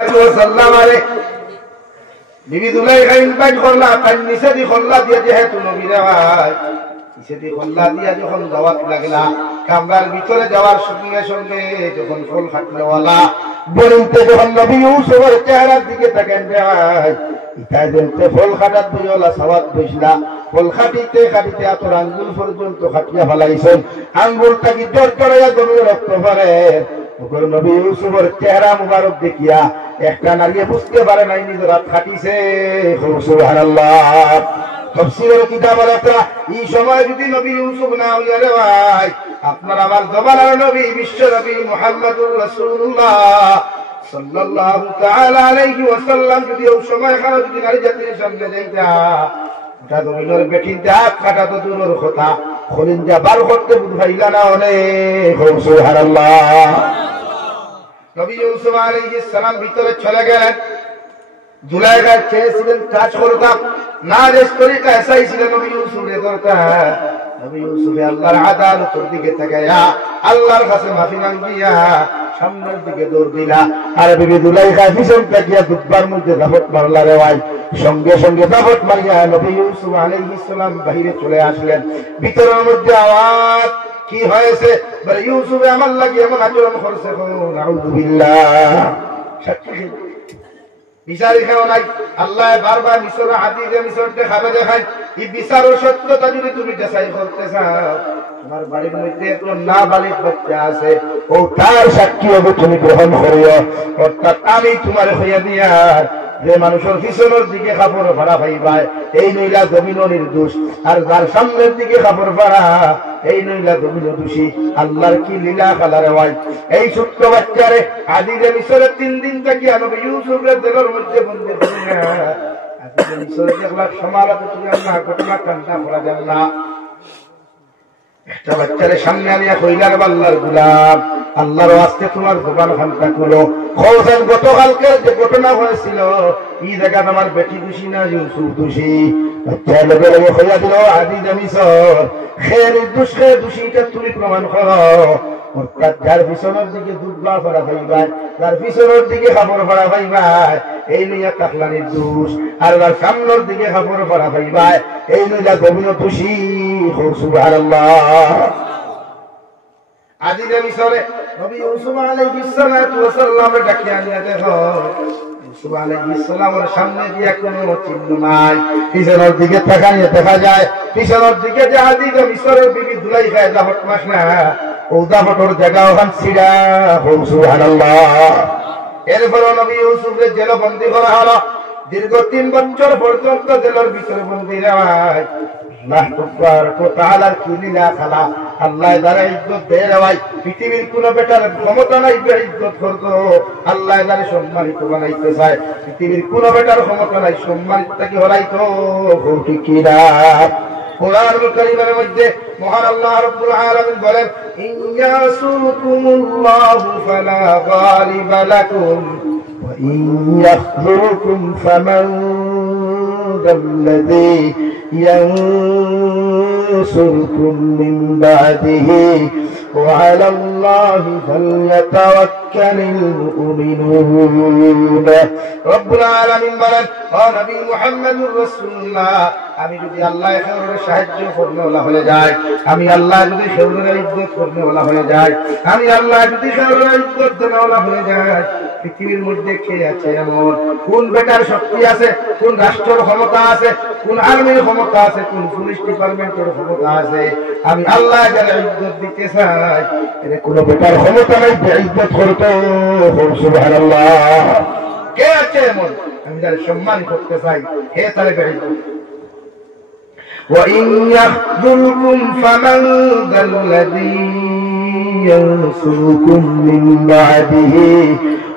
সাল্লাম আরে বিবি দুলাইখা ইনভাইট করলা, তার নিচে দি খল্লা দিয়ে যেহেতু নবীর আওয়াজ, নিচে দি খল্লা দিয়া যখন দাওয়াত লাগলা, কামরার ভিতরে যাওয়ার সঙ্গে সঙ্গে যখন ফল খাটনেওয়ালা বলিতে যখন নবী ইউসুফের চেহারার দিকে তাকান যায়, ইতায় দেখতে ফল খাটার দুইওয়ালা সাওয়াত বসলা, ফল খাটিতে খাটিতে আতর আঙ্গুল পর্যন্ত খাটিয়া ফেলাইছেন, আঙ্গুলটা কি জোর জড়াইয়া জমিয়ে রক্ত পড়ে। নবী ইউসুফের চেহারা মুবারক দেখিয়া একটা নারী বুঝতে পারে নাই নিজের হাত খাটিছে। সুবহানাল্লাহ। তাফসীরের কিতাবের একটা এই সময় যদি নবী ইউসুফ না হইয়া রে ভাই, আপনার আমার জমানার নবী বিশ্ব নবী মুহাম্মদুর রাসূলুল্লাহ সাল্লাল্লাহু তাআলা আলাইহি ওয়াসাল্লাম যদি ওই সময় খারাপ যদি নারী জাতির সামনে যাইতা, ওটা জমিনের বেঠির হাত কাটা তো দূরের কথা, খলিঞ্জা বার করতে বুঝাইলা না অনেক। সুবহানাল্লাহ। নবী ইউসুফ আলাইহিস সালাম ভিতরে চলে গেলেন, জুলাইখা চেয়েছিলেন কাজ করতাম না, রেস তরিকা এসাই ছিল নবী ইউসুফের দরকার। নবী ইউসুফে আল্লাহর আদালতের দিকে তাকায়া আল্লাহর কাছে মাফি মাঙ্গিয়া সামনের দিকে দৌড় দিলা, আর বিবি জুলাইখা পিছন তাকিয়া দুব্বার মধ্যে দাপট মারলা রে ভাই। সঙ্গে সঙ্গে দাপট মারিয়া নবী ইউসুফ আলাইহিস সালাম বাহিরে চলে আসলেন। ভিতরের মধ্যে আওয়াজ, কি হয়েছে? বলে ইউসুফে আমার লাগি এমন আচরণ করছে, নাউযুবিল্লাহ। বিচারি খেও নাই, আল্লাহ বারবার মিশর হাদিসে মিশর দেখাবে দেখায়, এই বিচারের সত্যতা যদি তুমি যাচাই করতে চাও, তোমার বাড়ির মধ্যে একটু না বালিক বাচ্চা আছে, ও তার সাক্ষী হবে তুমি গ্রহণ করিও। অর্থাৎ আমি তোমার হইয়া দিয়া যে মানুষের পিছনের দিকে কাপড় ভাড়া পাইবাই, এই নইলা জমিন নির্দোষ, আর যার সামনের দিকে কাপড় ভাড়া এই নইলা জমিন দোষী। আল্লাহর কি লীলা খেলারে ভাই। এই ছোট্ট বাচ্চারে আদিজে মিশরের 3 দিন থেকে নবী ইউসুফের জেলের মধ্যে বন্দী করিলেন। আদিজে মিশরের দেখলা সমালোচনা তুমি না ঘটনা কান্না করা যান না। একটা বাচ্চারে সামনে আনিয়া কইলার আল্লাহর গোলাম, আল্লাহর ওয়াস্তে তোমার জবান খানটা খুলো। খোঁজেন গতকালকের যে ঘটনা হয়েছিল, এই জায়গা আমার বেটি দোষী না ইউসুফ দোষী। বাচ্চা লগে লগে হইয়া দিল আদিজে মিশর, খে নির্দোষ খে দোষীটা তুমি প্রমাণ করো। অর্থাৎ যার পিছনের দিকে দুধবা ফড়া পাইবাই, যার পিছনের দিকে কাপড় ফড়া পাইবাই, এই লইয়া তাকলা নির্দোষ, আর যার সামনের দিকে কাপড় ফড়া পাইবাই, এই লইয়া গভীর দোষী। সুবহানাল্লাহ। আদিজে মিশরে নবী ইউসুফ আলাইহিস সালাতু ওয়াস সালামের ডাকিয়া আনিয়া দেখো, ইউসুফ আলাইহিস সালামের সামনে দিয়া কোনো চিহ্ন নাই, পিছনের দিকে তাকাইয়া দেখা যায়, পিছনের দিকে যে আদিজে মিশরের বিবি জুলাইখা দাপট মাস না, ও দাপটের জায়গা ওখান ছিড়া। সুবহানাল্লাহ। এরপরে নবী ইউসুফের জেল বন্দী করা হলো, দীর্ঘ 3 বছর পর্যন্ত জেলের ভিতরে বন্দী রায়। আল্লাহ যারা ইজ্জত দেয় ভাই, পৃথিবীর কোন বেটার ক্ষমতা নাই ইজ্জত করতো, আল্লাহ যারা সম্মানিত বানাইতে চায়, পৃথিবীর কোন বেটার ক্ষমতা নাই সম্মানিত তাকে হরাইতো। কোরআনুল কারীমের মধ্যে মহান আল্লাহ রাব্বুল আলামিন বলেন, ইয়াসুরকুমুল্লাহু ফালা গালিবা লাকুম ওয়া ইয়াখযুরকুম ফামান যাল্লাযী ينصركم من بعده وعلى الله فليتوكل المؤمنون। رب العالمين বলেন, ও নবী মুহাম্মদুর রাসূলুল্লাহ, আমি যদি আল্লাহ খেউরের সাহায্য করনেওয়ালা হয়ে যায়, আমি আল্লাহ যদি খেউরের ইজ্জত করনেওয়ালা হয়ে যায়, আমি আল্লাহ যদি খেউরের ইজ্জত দেওয়ালা হয়ে যায়, পৃথিবীর মধ্যে কে আছে এমন? কোন বেটার শক্তি আছে, কোন রাষ্ট্রের ক্ষমতা আছে, কোন আর্মির ক্ষমতা আছে, কোন পুলিশ ডিপার্টমেন্টের ক্ষমতা আছে, আমি আল্লাহ যারা ইজ্জত দিতে চাই, এর কোন বেটার ক্ষমতা নাই ইজ্জত করতে। সুবহানাল্লাহ। কে আছে এমন? আমি যারা সম্মান করতে চাই, হে তারে ইজ্জত। وَإِنْ يَخْذُلْكُمْ فَمَنْ ذَا الَّذِي يَنْصُرُكُمْ مِنْ بَعْدِهِ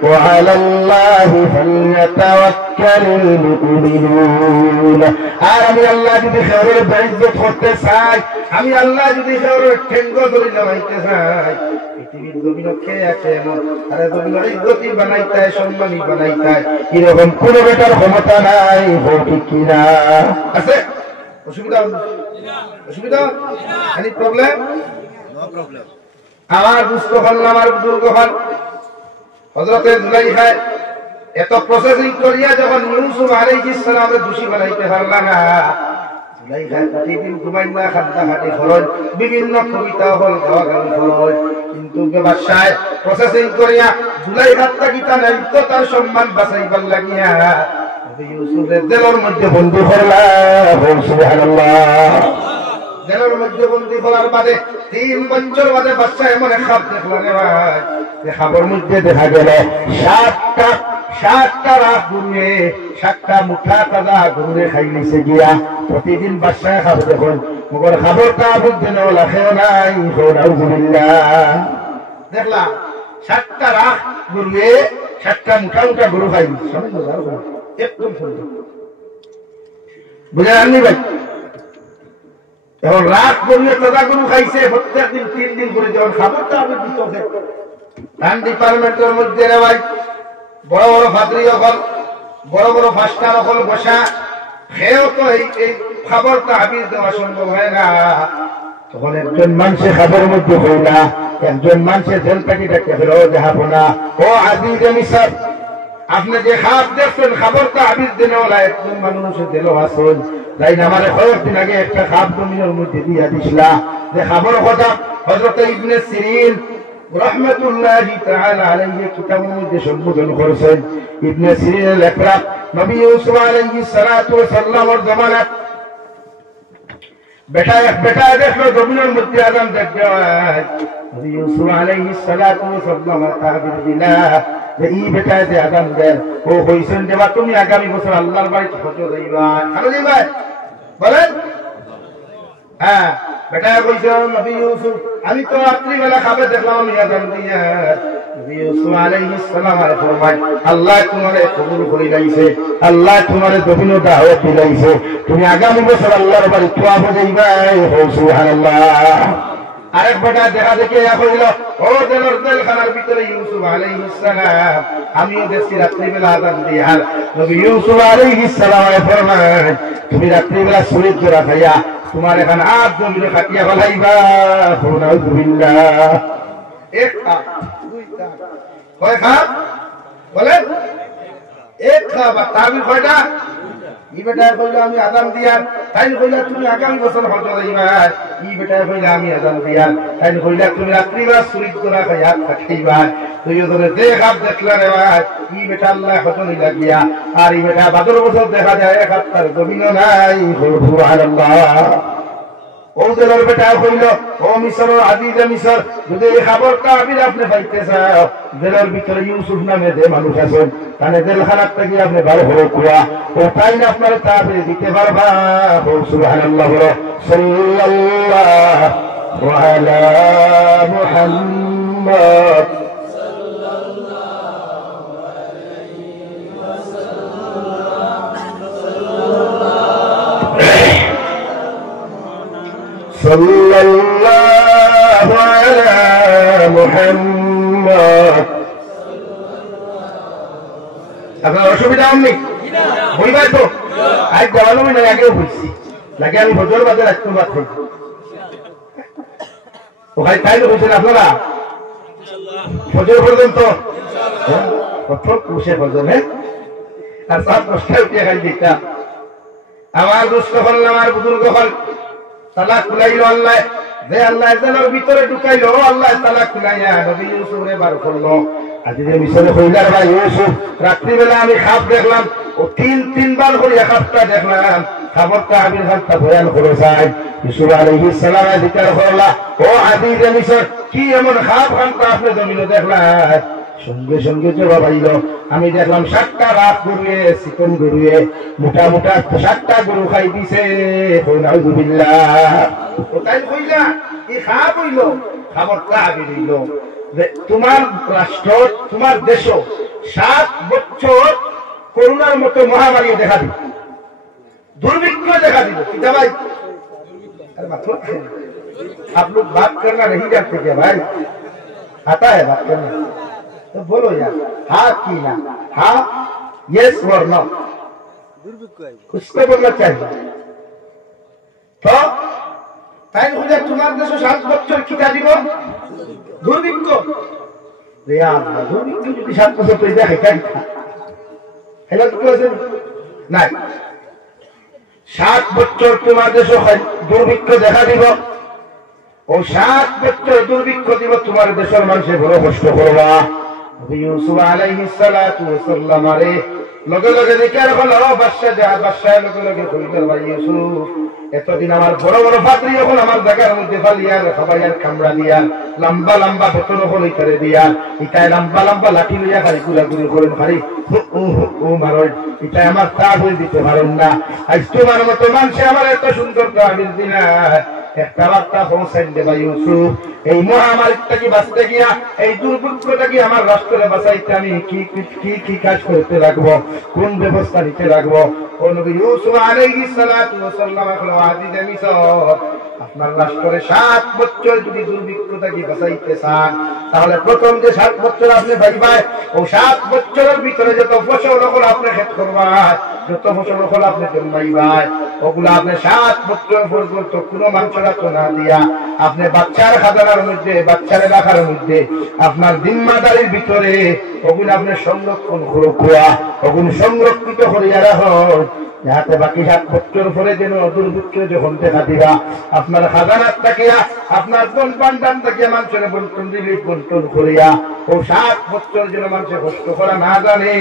وَعَلَى اللَّهِ فَلْيَتَوَكَّلِ الْمُؤْمِنُونَ। আর আমি আল্লাহ যদি খেউরের ইজ্জত করতে চাই, আমি আল্লাহ যদি খেউরের ঠেঙ্গ ধরে লাগাইতে চাই, পৃথিবীর জমিনে কে আছে এমন? আরে জমিন ইজ্জতি বানাইতে হয়, সম্মানী বানাইতে হয়, এরকম কোন বেটার ক্ষমতা নাই। ঠিক কিনা? আছে অসুবিধা? অসুবিধা? Any problem? No problem. আমার দুস্থ হন, আমার বুজুর্গ হন, হযরতে জুলাইখা এত প্রসেসিং করিয়া যখন ইউসুফ আলাইহিস সালামের দোষী বানাইতে পারলা না, জুলাইখা প্রতিদিন ঘুমাই না, খাদ্যাখাটি খরচ, বিভিন্ন কবিতা হল, গাওয়াগাওয়ি খরচ, কিন্তু বাদশাহ প্রসেসিং করিয়া জুলাইখার তাকিতা নাই তো তার সম্মান বাঁচাইবার লাগিয়া ইউসুফের জেলের মধ্যে বন্দী করলা। সুবহানাল্লাহ। জেলের মধ্যে বন্দী করার বাদে 3 বছর বাদে বাদশাহ এমন এক খাপ দেখলো রে ভাই, যে খাবার মধ্যে দেখা গেল 7টা রাত ঘুরে 7টা মুঠা তাজা ঘুরে খাই নিছে গিয়া। প্রতিদিন বাদশাহ খাবো দেখুন, মগর খাবারটা বুঝতে না খেও নাই। দেখলাম 7টা রাত ঘুরে 7টা মুঠা মুঠা গরু খাই নিছে, একদম সুন্দর বুঝে আননি ভাই। এখন রাত ঘুরিয়ে তাজা গরু খাইছে, প্রত্যেক দিন 3 দিন করে যখন খাবারটা আমি দিতে ধান ডিপার্টমেন্টের মধ্যে রে ভাই বড় বড় ফাদরি হল, বড় বড় ফাস্টার হল বসা, খেয়েও তো এই খাবারটা হাবিজ দেওয়া সম্ভব হয় না। তখন একজন মানুষের খাবার মধ্যে হই না, একজন মানুষের জেল প্যাকেটটা ফেরো দেখাবো না। ও আজিজ মিসার, আপনি যে খাপ দেখছেন খাবারটা হাবিজ দেওয়া একজন মানুষের দিল আসল তাই না। আমার কয়েকদিন আগে একটা খাপ জমিনের মধ্যে দিয়া দিছিলা, যে খাবার কথা হযরত ইবনে সিরিন রাহমাতুল্লাহি তাআলা আলাইহি কিতাবের মধ্যে সম্বোধন করেছেন। ইবনে সিরিনের লেখা নবী ইউসুফ আলাইহিস সালাতু ওয়াস সালামের জামানাত বেটা দেখলো জমিনের মধ্যে আযান দেখতে হয়। নবী ইউসুফ আলাইহিস সালাতু ওয়াস সালাম তাবির দিলা যে এই বেটা যে আযান দেন ও হইছেন যে তুমি আগামী বছর আল্লাহর বাড়িতে হজ যাইবা। কেন যাইবা বলেন? হ্যাঁ, বেটা কইছে নবী ইউসুফ আমি তো রাত্রিবেলা খাবে দেখলাম আমি আযান দিয়া। নবী ইউসুফ আলাইহিস সালাম ফরমায় আল্লাহ তোমারে কবুল করে লাইছে, আল্লাহ তোমারে জমিনে দাওয়াত দিলাইছে, তুমি আগামী বছর আল্লাহর বাড়িতে তোয়াফ যাইবা। সুবহানাল্লাহ। আরেক বেটা দেখা দেখে কইল ও জেলের জেলখানার ভিতরে ইউসুফ আলাইহিস সালাম আমিও দেখছি রাত্রিবেলা আযান দিয়া। নবী ইউসুফ আলাইহিস সালাম ফরমায় তুমি রাত্রিবেলা শরীর জোড়া খাইয়া তোমার এখানে আজ জমিনে খাটিয়া ফেলাইবা। নাউযুবিল্লাহ। এক খাপ, দুইটা, কয় খাপ বলেন? এক খাপ। আর তাবির কয়টা? ই বেটা কইল আমি আযান দিয়ার, তাই কইলা তুমি আগামী বছর হজ যাইবা। ই বেটা কইলা আমি আযান দিয়ার, তাই কইলা তুমি রাত্রিবেলা শরীর জোড়া খাইয়া খাইবা। তুই ওদের যে খাপ দেখলা রে ভাই, ই বেটা আল্লাহ হজ নিলা গিয়া। আর ই বেটা 12 বছর দেখা যায় এক হাত তার জমিনও নাই। সুবহানাল্লাহ। ও জেলের বেটা কইল ও মিশর আজিজে মিশর, যদি এই খবরটা আমি আপনি পাইতে চাও, জেলের ভিতরে ইউসুফ নামে যে মানুষ আছেন তাহলে জেলখানার থেকে আপনি ভালো হলো কুয়া ও তাই না আপনার তাবির দিতে পারবা। সুবহানাল্লাহ। সাল্লাল্লাহু আলা মুহাম্মদ সাল্লাল্লাহু আলা মুহাম্মদ। আপনার অসুবিধা হয়নি? বলবাই তো আজ দেওয়ানো নয়, আগেও বলছি লাগে আমি ভোজর বাদে রাখতে পারছি ওখানে তাই তো বলছেন আপনারা ভোজর পর্যন্ত প্রথম পুষে পর্যন্ত। হ্যাঁ, আর 7-10টায় উঠিয়ে খাই দিকটা আমার দুষ্ট হল আমার বুজুর্গ হল তালা খুলাইল আল্লাহ, যে আল্লাহ জেলের ভিতরে ঢুকাইল আল্লাহ তালা খুলাইয়া নবী ইউসুফরে বার করলো। আজি যে মিশরে কইলার ভাই ইউসুফ রাত্রিবেলা আমি খাপ দেখলাম, ও 3-3 করে খাপটা দেখলাম, খাবারটা আবির খানটা বয়ান করে যায়। ইউসুফ আলাইহিস সালাম জিজ্ঞাসা করলা ও আজিজে মিশর কি এমন খাপ খানটা আপনি জমিনে দেখলেন? সঙ্গে সঙ্গে জবাব আইল আমি দেখলাম 7টা রাত ঘুরিয়ে চিকন ঘুরিয়ে মোটা মোটা 7টা গরু খাই দিছে। নাউযুবিল্লাহ। ওটাই কইলা এই খাপ হইল খাবারটা আবির হইল যে তোমার রাষ্ট্র তোমার দেশ 7 বছর করোনার মতো মহামারী দেখা দিল, दुर्भिक्ष देखा दी सीधा भाई। अरे मतलब आप लोग बात करना नहीं जानते क्या भाई? आता है बात करना तो बोलो यार, हाँ की ना हाँ, यस और नो, उसको बोलना चाहिए। तो टाइम हो जाए तुम्हारे देश 7 বছর কি দিব দুর্ভিক্ষ রে, আর দুর্ভিক্ষ যদি 7 বছর পেয়ে যায় কেন হেলা দুঃখ আছে নাই। 7 বছর তোমার দেশে দুর্ভিক্ষ দেখা দিব, ও 7 বছর দুর্ভিক্ষ দিব, তোমার দেশের মানুষের বড় কষ্ট করবা। ইউসুফ আলাইহিস সালাতু ওয়াস সালাম আরে লগে লগে দেখে বলো বাদশা যা, বাদশা লগে লগে কইল ভাই ইউসুফ এতদিন আমার বড় বড় পাত্রী যখন আমার জায়গার মধ্যে ফালিয়ার খাবাইয়ার কামড়া দিয়া লম্বা লম্বা বেতন হল ইতারে দিয়া ইটায় লম্বা লম্বা লাঠি লইয়া খালি গুলাগুলি করেন খালি ও মারণ ইটায় আমার তা হয়ে দিতে পারেন না। আজ তোমার মতো মানুষে আমার এত সুন্দর তাবিজ দিনা একটা বার্তা পৌঁছাই দেবা ইউসুফ, এই মহামারীটা কি বাঁচতে গিয়া এই দুর্ভিক্ষটা কি আমার রাষ্ট্রে বাঁচাইতে আমি কি কাজ করতে রাখবো, কোন ব্যবস্থা নিতে রাখবো। ও নবী ইউসুফ আলাইহিস সালাতু ওয়াস সালাম হাদিসে মিশর আপনার রাষ্ট্রে 7 বছর যদি দুর্ভিক্ষটা কি বাঁচাইতে চান তাহলে প্রথম যে 7 বছর আপনি পাইবেন ও 7 বছরের ভিতরে যত ফসল হল আপনি ক্ষেত করবেন, যত ফসল হল আপনি জন্মাইবেন ওগুলো আপনি 7 বছর পর্যন্ত কোনো মানুষরা তো না দিয়া আপনি বাচ্চার খাজানার মধ্যে বাচ্চার রাখার মধ্যে আপনার জিম্মাদারির ভিতরে ওগুলো আপনি সংরক্ষণ করুয়া ওগুলো সংরক্ষিত করিয়া রাখুন, যাহাতে বাকি 7 বছর পরে যেন দুর্ভিক্ষ যখন দেখা দিবা আপনার খাজানার তাকিয়া আপনার কোন বান্দান তাকিয়া মানুষের বন্টন দিলে বন্টন করিয়া ও 7 বছর যেন মানুষের কষ্ট করা না জানে।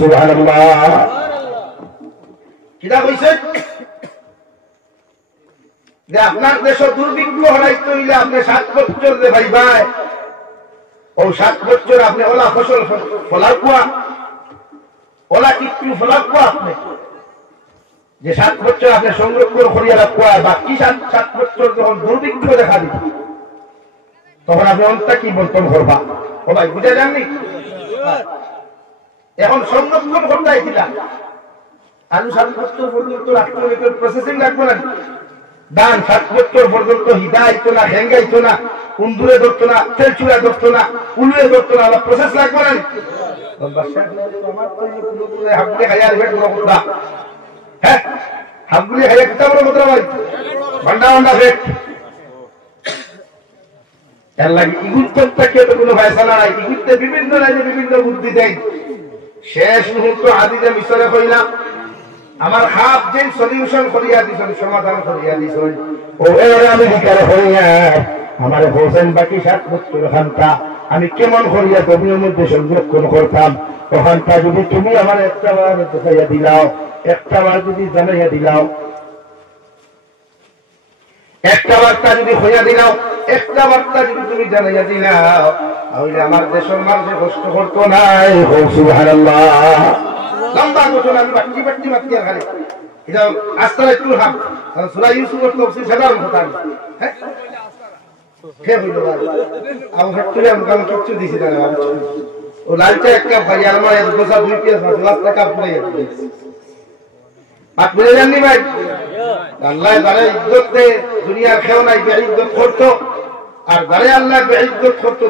সুবহানাল্লাহ। কিটা কইছে যে আপনার দেশ দুর্ভিক্ষ হরাইতে হইলে আপনি 7 বছর যে ভাইবাই ও 7 বছর আপনি ওলা ফসল ফলার কুয়া ওলা কিছু ফলার কুয়া আপনি যে 7 বছর আপনি সংরক্ষণ করিয়া রাখুয়া বাকি 7 বছর যখন দুর্ভিক্ষ দেখা দিবে তখন আপনি অন্যটা কি বন্টন করবা। ও ভাই বুঝে যাননি, এখন সংরক্ষণ করতে আইছিলাম আলু 7 বছর পর্যন্ত রাখতে প্রসেসিং রাখবো না, ধান 7 বছর পর্যন্ত হিদা আইতো না, হেঙ্গা আইতো না, কুন্দুরে ধরতো না, তেলচুড়া ধরতো না, উলুয়ে ধরতো না, প্রসেস লাগবো না। হাবগুলি খাইয়া রেট বড় কথা, হ্যাঁ হাবগুলি খাইয়া কিতা বড় কথা ভাই ভান্ডা ভান্ডা রেট এর লাগে ইগুত্তকে তো কোনো ফয়সালা নাই, ইগুত্তে বিভিন্ন রাজ্যে বিভিন্ন বুদ্ধি দেয়। শেষ মুহূর্ত হাদিসে মিশরে কইলাম আমার খাপ যে সলিউশন করিয়া দিছেন সমাধান করিয়া দিছেন ও এর আমি বিচার করিয়া আমার হোসেন বাকি 7 বছর খানটা আমি কেমন করিয়া জমির মধ্যে সংরক্ষণ করতাম ওখানটা যদি তুমি আমার একটা বার দেখাইয়া দিলাও, একটা বার যদি জানাইয়া দিলাও, একটা বার্তা যদি হইয়া দিলাও, একটা বার্তা যদি তুমি জানাইয়া দিলাও তাহলে আমার দেশের মানুষের কষ্ট করতো নাই। সুবহানাল্লাহ। লম্বা ঘটনা আমি বাট্টি বাট্টি মাতি আর খালি এটা আস্তে একটু হাম সূরা ইউসুফের তফসির সাধারণ কথা হ্যাঁ কে হইল ভাই আমি ফ্যাক্টরি আমি কাম কিছু দিছি না ও লালচা এক কাপ ভাই আমার এক গোসা 2 পিস মাছ টাকা পড়ে গেছে আট বলে জাননি ভাই আল্লাহ যারা ইজ্জত দে দুনিয়ার কেউ নাই বেইজ্জত করতো আর যারা আল্লাহ বেইজ্জত করতো